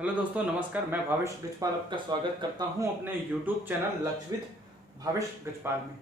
Hello दोस्तों, नमस्कार। मैं भावेश गजपाल आपका स्वागत करता हूं अपने YouTube चैनल लक्ष्य विद भावेश गजपाल में।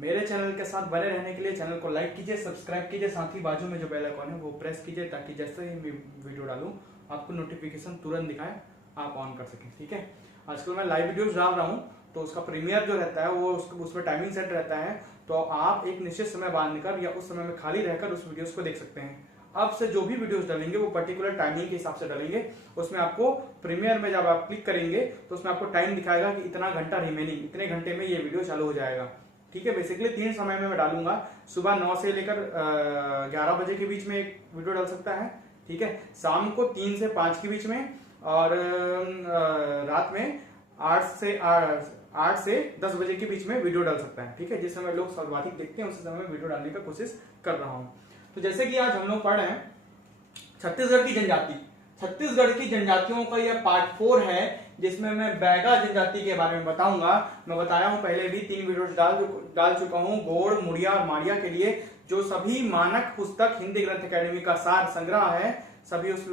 मेरे चैनल के साथ बने रहने के लिए चैनल को लाइक कीजिए, सब्सक्राइब कीजिए, साथ ही बाजू में जो बेल आइकन है वो प्रेस कीजिए ताकि जैसे ही मैं वीडियो डालूं आपको नोटिफिकेशन तुरंत दिखाए, आप ऑन कर सकें। ठीक है, आजकल मैं लाइव वीडियोज डाल रहा हूँ तो उसका प्रीमियर जो रहता है वो उसमें टाइमिंग सेट रहता है, तो आप एक निश्चित समय बांधकर या उस समय में खाली रहकर उस वीडियोस को देख सकते हैं। अब से जो भी वीडियोस डालेंगे वो पर्टिकुलर टाइमिंग के हिसाब से डालेंगे। उसमें आपको प्रीमियर में जब आप क्लिक करेंगे तो उसमें आपको टाइम दिखाएगा कि इतना घंटा रिमेनिंग, इतने घंटे में ये वीडियो चालू हो जाएगा। ठीक है, बेसिकली 3 समय में मैं डालूंगा। सुबह 9 से लेकर 11 बजे के बीच में एक वीडियो डाल सकता है। ठीक है, शाम को 3 से 5 के बीच में, और रात में 8 से 10 बजे के बीच में वीडियो डाल सकता है। ठीक है, जिस समय लोग सर्वाधिक देखते हैं उस समय में वीडियो डालने का कोशिश कर रहा हूं। तो जैसे कि आज हम लोग पढ़ रहे हैं छत्तीसगढ़ की जनजाति। छत्तीसगढ़ की जनजातियों का यह पार्ट 4 है, जिसमें मैं बैगा जनजाति के बारे में बताऊंगा। मैं बताया हूं पहले भी 3 वीडियो डाल चुका हूं गोड़, मुड़िया और माड़िया के लिए, जो सभी मानक पुस्तक हिंदी ग्रंथ अकेडमी का सार संग्रह है। सभी उस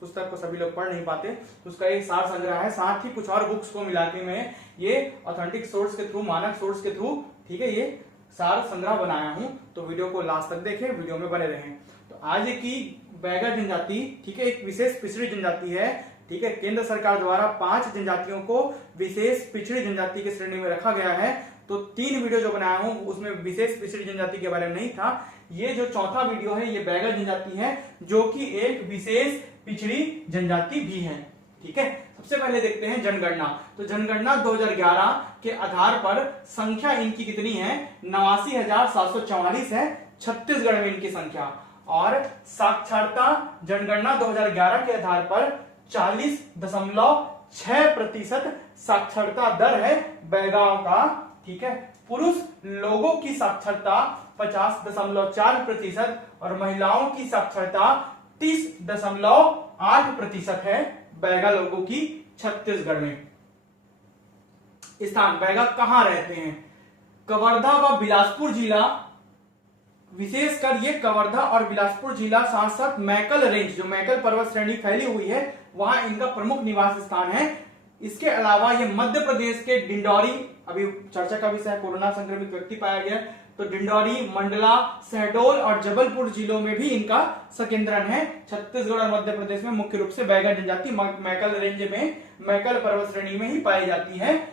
पुस्तक को सभी लोग पढ़ नहीं पाते, तो उसका एक सार संग्रह है। साथ ही कुछ और बुक्स को मिलाके में ये ऑथेंटिक सोर्स के थ्रू, मानक सोर्स के थ्रू, ठीक है, ये सार संग्रह बनाया हूं। तो वीडियो को लास्ट तक देखें, वीडियो में बने रहें। तो आज की बैगा जनजाति, ठीक है, एक विशेष पिछड़ी जनजाति है। ठीक है, केंद्र सरकार द्वारा 5 जनजातियों को विशेष पिछड़ी जनजाति की श्रेणी में रखा गया है। तो 3 वीडियो जो बनाया हूं उसमें विशेष पिछड़ी जनजाति के बारे में नहीं था। ये जो चौथा वीडियो है ये बैगा जनजाति है, जो कि एक विशेष पिछड़ी जनजाति भी है। ठीक है, सबसे पहले देखते हैं जनगणना। तो जनगणना 2011 के आधार पर संख्या इनकी कितनी है? 89,744 है छत्तीसगढ़ में इनकी संख्या। और साक्षरता जनगणना 2011 के आधार पर 40.6% साक्षरता दर है बैगाओं का। ठीक है, पुरुष लोगों की साक्षरता 50.4% और महिलाओं की साक्षरता 30.8% है बैगा लोगों की छत्तीसगढ़ में। स्थान बैगा कहां रहते हैं? कवर्धा व बिलासपुर जिला, विशेषकर ये कवर्धा और बिलासपुर जिला, साथ साथ मैकल रेंज, जो मैकल पर्वत श्रेणी फैली हुई है, वहां इनका प्रमुख निवास स्थान है। इसके अलावा ये मध्य प्रदेश के डिंडौरी, अभी चर्चा का विषय है, कोरोना संक्रमित व्यक्ति पाया गया, तो डिंडौरी, मंडला, शहडोल और जबलपुर जिलों में भी इनका संकेंद्रण है। छत्तीसगढ़ और मध्य प्रदेश में मुख्य रूप से बैगा जनजाति मैकल रेंज में, मैकल पर्वत श्रेणी में ही पाई जाती है।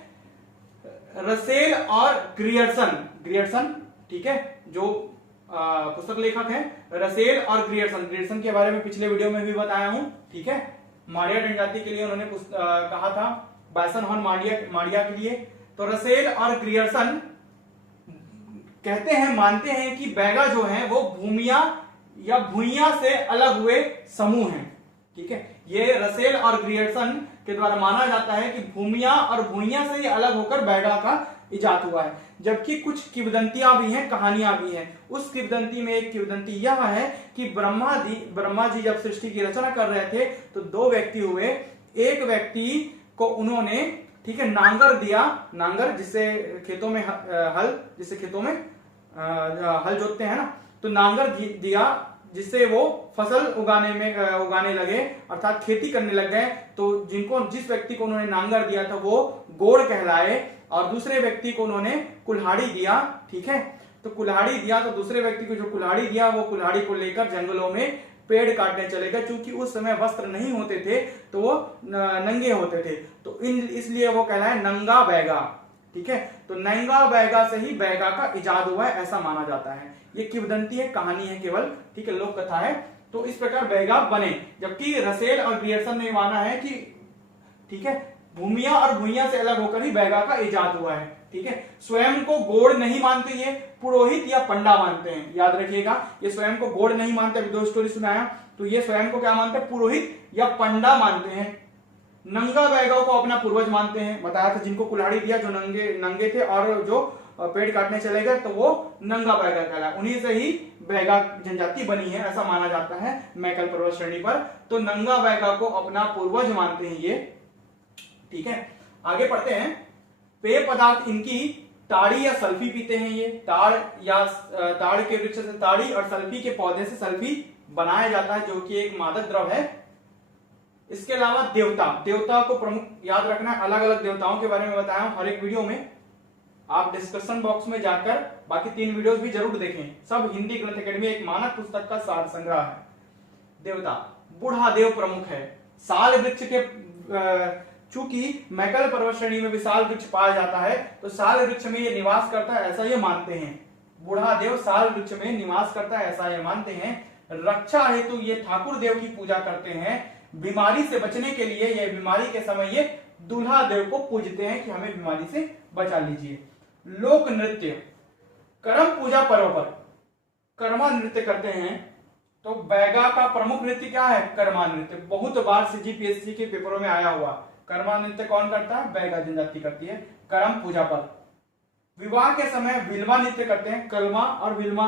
रसेल और ग्रियर्सन, ठीक है, जो पुस्तक लेखक हैं रसेल और ग्रियर्सन के बारे में पिछले वीडियो में भी बताया हूं। ठीक है, माड़िया जनजाति के लिए उन्होंने कहा था, बाइसन हॉर्न माड़िया के लिए। तो रसेल और ग्रियर्सन कहते हैं, मानते हैं कि बैगा जो है वो भूमिया या भुइया से अलग हुए समूह हैं। ठीक है, ये रसेल और ग्रियर्सन के द्वारा माना जाता है कि भूमिया और भुइया से अलग होकर बैगा का इजाद हुआ है। जबकि कुछ किंवदंतियां भी हैं, कहानियां भी हैं। उस किंवदंती में एक किंवदंती यह है कि ब्रह्मा जी जब सृष्टि की रचना कर रहे थे तो 2 व्यक्ति हुए। एक व्यक्ति को उन्होंने, ठीक है, नांगर दिया, नांगर जिससे खेतों में हल जोतते हैं ना, तो नांगर दिया जिससे वो फसल उगाने लगे, अर्थात खेती करने लग गए। तो जिस व्यक्ति को उन्होंने नांगर दिया था वो गोड़ कहलाए, और दूसरे व्यक्ति को उन्होंने कुल्हाड़ी दिया। ठीक है, तो कुल्हाड़ी दिया, तो दूसरे व्यक्ति को जो कुल्हाड़ी दिया वो कुल्हाड़ी को लेकर जंगलों में पेड़ काटने चले गए। चूंकि उस समय वस्त्र नहीं होते थे तो वो नंगे होते थे, तो इसलिए वो कहलाए नंगा बैगा। ठीक है, तो नंगा बैगा से ही बैगा का इजाद हुआ है, ऐसा माना जाता है। ये किंवदंती है, कहानी है केवल, ठीक है, लोक कथा है। तो इस प्रकार बैगा बने। जबकि रसेल और ग्रियर्सन ने माना है कि, ठीक है, भूमिया और भुइया से अलग होकर ही बैगा का इजाद हुआ है। ठीक है, स्वयं को गोड़ नहीं मानते, ये पुरोहित या पंडा मानते हैं, याद रखिएगा। ये स्वयं को गोड़ नहीं मानते, अभी 2 स्टोरी सुनाया, तो ये स्वयं को क्या मानते हैं? पुरोहित या पंडा मानते हैं। नंगा बैगाओं को अपना पूर्वज मानते हैं, बताया था, जिनको कुल्हाड़ी दिया, जो नंगे थे और जो पेड़ काटने चले गए, तो वो नंगा बैगा कहलाया। उन्हीं से ही बैगा जनजाति बनी है, ऐसा माना जाता है मैकल पर्वत श्रेणी पर। तो नंगा बैगा को अपना पूर्वज मानते हैं ये। ठीक है, आगे पढ़ते हैं। पेय पदार्थ इनकी ताड़ी या सल्फी पीते हैं। ये ताड़ के वृक्ष से ताड़ी और सल्फी के पौधे से सल्फी बनाया जाता है, जो कि एक मादक द्रव है। इसके अलावा देवता, देवता को प्रमुख याद रखना है। अलग अलग देवताओं के बारे में बताया हूं हर एक वीडियो में, आप डिस्क्रिप्शन बॉक्स में जाकर बाकी 3 वीडियोस भी जरूर देखें। सब हिंदी ग्रंथ अकेडमी एक मानक पुस्तक का सार संग्रह है। देवता, बूढ़ा देव प्रमुख है। साल वृक्ष के चूंकि मैकल पर्वत श्रेणी में विशाल वृक्ष पाया जाता है, तो साल वृक्ष में ये निवास करता है, ऐसा ये मानते हैं। बूढ़ा देव साल वृक्ष में निवास करता है, ऐसा ये मानते हैं। रक्षा हेतु ये ठाकुर देव की पूजा करते हैं। बीमारी से बचने के लिए, ये बीमारी के समय ये दूल्हा देव को पूजते हैं कि हमें बीमारी से बचा लीजिए। लोक नृत्य, करम पूजा पर्व पर कर्मा नृत्य करते हैं। तो बैगा का प्रमुख नृत्य क्या है? कर्मा नृत्य। बहुत बार सीजीपीएससी के पेपरों में आया हुआ। कर्मा नृत्य कौन करता है? बैगा जनजाति करती है करम पूजा पर। विवाह के समय विल्मा नृत्य करते हैं, कलमा और विल्मा।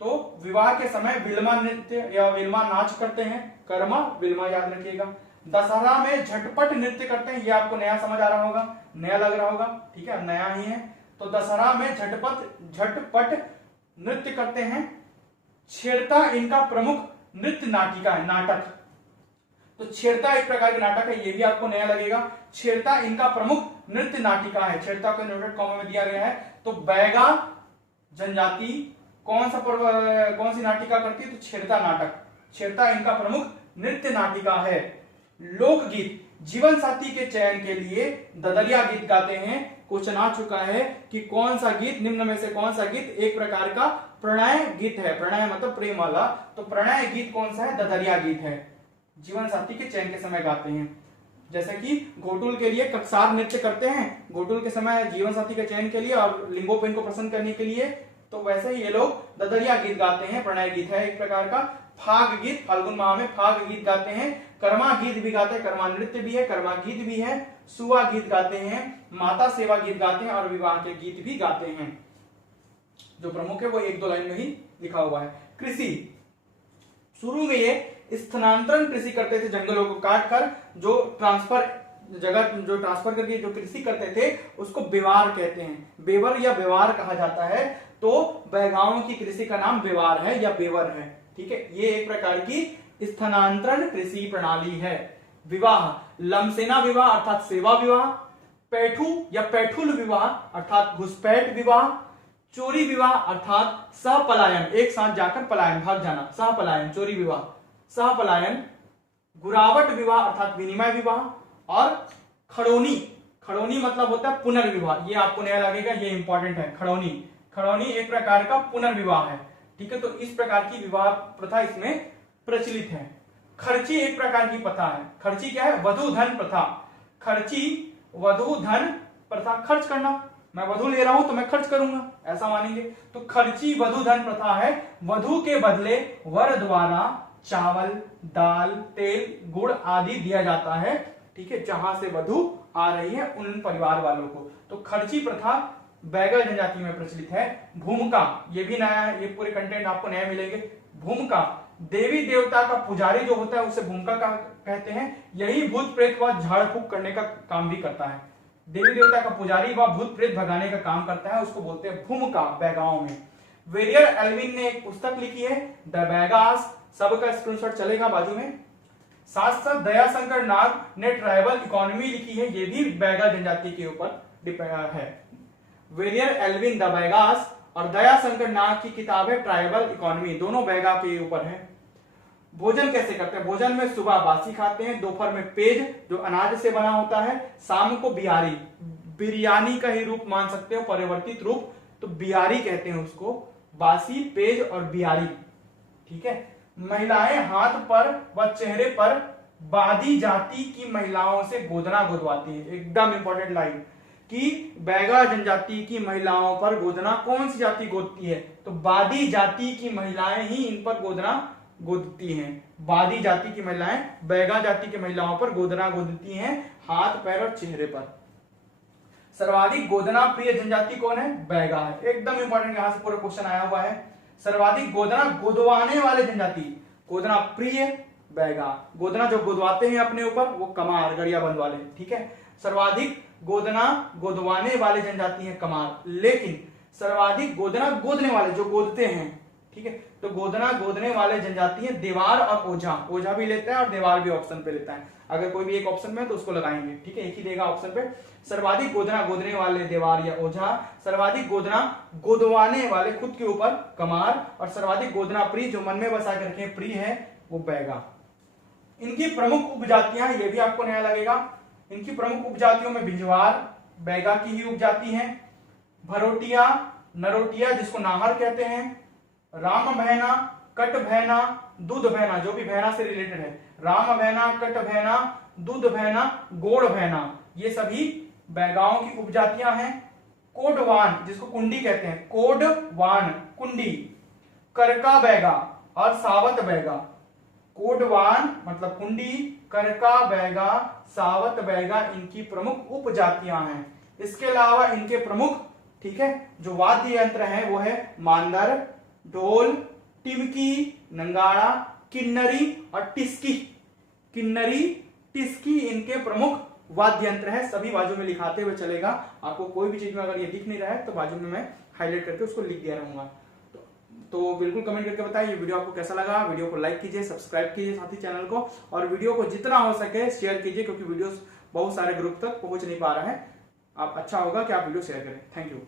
तो विवाह के समय विल्मा नृत्य या विल्मा नाच करते हैं, कर्मा विल्मा याद रखिएगा। दशहरा में झटपट नृत्य करते हैं, ये आपको नया समझ आ रहा होगा, नया लग रहा होगा, ठीक है, नया ही है। तो दशहरा में झटपट नृत्य करते हैं। छेड़ता इनका प्रमुख नृत्य नाटिका है, नाटक। तो छेड़ता एक प्रकार का नाटक है, ये भी आपको नया लगेगा। छेड़ता इनका प्रमुख नृत्य नाटिका है। छेड़ता को इन्वर्टेड कॉमा में दिया गया है। तो बैगा जनजाति कौन सी नाटिका करती है? तो छेड़ता नाटक। छेड़ता इनका प्रमुख नृत्य नाटिका है। लोकगीत, जीवन साथी के चयन के लिए ददरिया गीत गाते हैं। क्वेश्चन आ चुका है कि कौन सा गीत, निम्न में से कौन सा गीत एक प्रकार का प्रणय गीत है? प्रणय मतलब प्रेम वाला। तो प्रणय गीत कौन सा है? ददरिया गीत है। जीवन साथी के चयन के समय गाते हैं। जैसे कि घोटुल के लिए कक्सार नृत्य करते हैं, घोटुल के समय जीवन साथी के चयन के लिए और लिंगोपेन को प्रसन्न करने के लिए। तो वैसे ही ये लोग ददरिया गीत गाते हैं, प्रणय गीत है एक प्रकार का। फाग गीत, फाल्गुन माह में फाग गीत गाते हैं। कर्मा गीत भी गाते हैं, कर्मा नृत्य भी है, कर्मा गीत भी है। सुआ गीत गाते हैं, माता सेवा गीत गाते हैं और विवाह के गीत भी गाते हैं। जो प्रमुख है वो 1-2 लाइन में ही लिखा हुआ है। कृषि, शुरू में ये स्थानांतरण कृषि करते थे, जंगलों को काटकर जो ट्रांसफर करके जो कृषि करते थे उसको बेवार कहते हैं। बेवर या बेवार कहा जाता है। तो बैगाओं की कृषि का नाम बेवार है या बेवर है, ठीक है। ये एक प्रकार की स्थानांतरण कृषि प्रणाली है। विवाह, लमसेना विवाह अर्थात सेवा विवाह। पैठू या पैठुल विवाह अर्थात घुसपैठ विवाह। चोरी विवाह अर्थात सहपलायन, एक साथ जाकर पलायन, भाग जाना, सहपलायन, चोरी विवाह, सहपलायन। गुरावट विवाह अर्थात विनिमय विवाह। और खड़ोनी, खड़ोनी मतलब होता है पुनर्विवाह। ये आपको नया लगेगा, ये इंपॉर्टेंट है। खड़ोनी एक प्रकार का पुनर्विवाह है, ठीक है। तो इस प्रकार की विवाह प्रथा इसमें प्रचलित है। खर्ची एक प्रकार की प्रथा है। खर्ची क्या है? वधु धन प्रथा। खर्ची वधु धन प्रथा, खर्च करना, मैं वधु ले रहा हूं तो मैं खर्च करूंगा, ऐसा मानेंगे। तो खर्ची वधु धन प्रथा है। वधु के बदले वर द्वारा चावल, दाल, तेल, गुड़ आदि दिया जाता है, ठीक है, जहां से वधु आ रही है उन परिवार वालों को। तो खर्ची प्रथा बैगा जनजाति में प्रचलित है। भूमिका, ये भी नया है, ये पूरे कंटेंट आपको नए मिलेंगे। भूमिका, देवी देवता का पुजारी जो होता है उसे भूमिका का कहते हैं। यही भूत प्रेत व झाड़ फूक करने का काम भी करता है। देवी देवता का पुजारी व भूत प्रेत भगाने का काम करता है, उसको बोलते हैं भूमिका बैगाओं में। वेरियर एल्विन ने एक पुस्तक लिखी है द बैगास, सबका स्क्रीनशॉट चलेगा बाजू में। साथ साथ दयाशंकर नाग ने ट्राइबल इकोनॉमी लिखी है, ये भी बैगा जनजाति के ऊपर है। वेरियर एल्विन द बैगास और दयाशंकर नाग की किताब है ट्राइबल इकोनॉमी, दोनों बैगा के ऊपर है। भोजन कैसे करते हैं? भोजन में सुबह बासी खाते हैं, दोपहर में पेज जो अनाज से बना होता है, शाम को बियारी, बिरयानी का ही रूप मान सकते हो, परिवर्तित रूप, तो बियारी कहते हैं उसको। बासी, पेज और बियारी, ठीक है। महिलाएं हाथ पर व चेहरे पर बादी जाति की महिलाओं से गोदना गोदवाती है। एकदम इंपॉर्टेंट लाइन कि बैगा जनजाति की महिलाओं पर गोदना कौन सी जाति गोदती है? तो बादी जाति की महिलाएं ही इन पर गोदना गोदती हैं। बादी जाति की महिलाएं बैगा जाति की महिलाओं पर गोदना गोदती हैं, हाथ, पैर और चेहरे पर। सर्वाधिक गोदना प्रिय जनजाति कौन है? बैगा है। एकदम इंपॉर्टेंट, यहां से पूरा क्वेश्चन आया हुआ है। सर्वाधिक गोदना गोदवाने वाले जनजाति, गोदना प्रिय बैगा, गोदना जो गोदवाते हैं अपने ऊपर वो कमार, गरियाबंद वाले, ठीक है। सर्वाधिक गोदना गोदवाने वाले जनजाति है कमार, लेकिन सर्वाधिक गोदना गोदने वाले जो गोदते हैं, ठीक ठीक है। तो गोदना गोदने वाले जनजाति है, देवार और ओझा, ओझा भी लेता है और देवार भी ऑप्शन पे लेता है। अगर कोई भी एक ऑप्शन में है तो उसको लगाएंगे, ठीक है, एक ही देगा ऑप्शन पे। सर्वाधिक गोदना गोदने वाले देवार या ओझा, सर्वाधिक गोदना गोदवाने वाले खुद के ऊपर कमार, और सर्वाधिक गोदना प्रिय जो मन में बसा के रखे प्रिय है वो बैगा। इनकी प्रमुख उपजातियां, ये भी आपको नया लगेगा, इनकी प्रमुख उपजातियों में बिंजवार बैगा की ही उपजाति है, भरोटिया नरोटिया जिसको नाहर कहते हैं, राम भैना कट भैना दूध भैना, जो भी भैना से रिलेटेड है, राम भैना कट भैना दूध भैना गोड़ भैना, ये सभी बैगाओं की उपजातियां हैं। कोडवान जिसको कुंडी कहते हैं, कोडवान कुंडी, करका बैगा और सावत बैगा। कोडवान मतलब कुंडी, करका बैगा, सावत बैगा इनकी प्रमुख उपजातियां हैं। इसके अलावा इनके प्रमुख, ठीक है, जो वाद्य यंत्र हैं वो है मांदर, ढोल, टिमकी, नंगाड़ा, किन्नरी और टिस्की। किन्नरी, टिस्की इनके प्रमुख वाद्य यंत्र है। सभी बाजू में लिखाते हुए चलेगा, आपको कोई भी चीज में अगर ये दिख नहीं रहा है तो बाजू में मैं हाईलाइट करके उसको लिख दिया रहूंगा। तो बिल्कुल कमेंट करके बताइए ये वीडियो आपको कैसा लगा। वीडियो को लाइक कीजिए, सब्सक्राइब कीजिए साथ ही चैनल को, और वीडियो को जितना हो सके शेयर कीजिए, क्योंकि वीडियो बहुत सारे ग्रुप तक पहुंच नहीं पा रहा है। आप अच्छा होगा कि आप वीडियो शेयर करें। Thank you.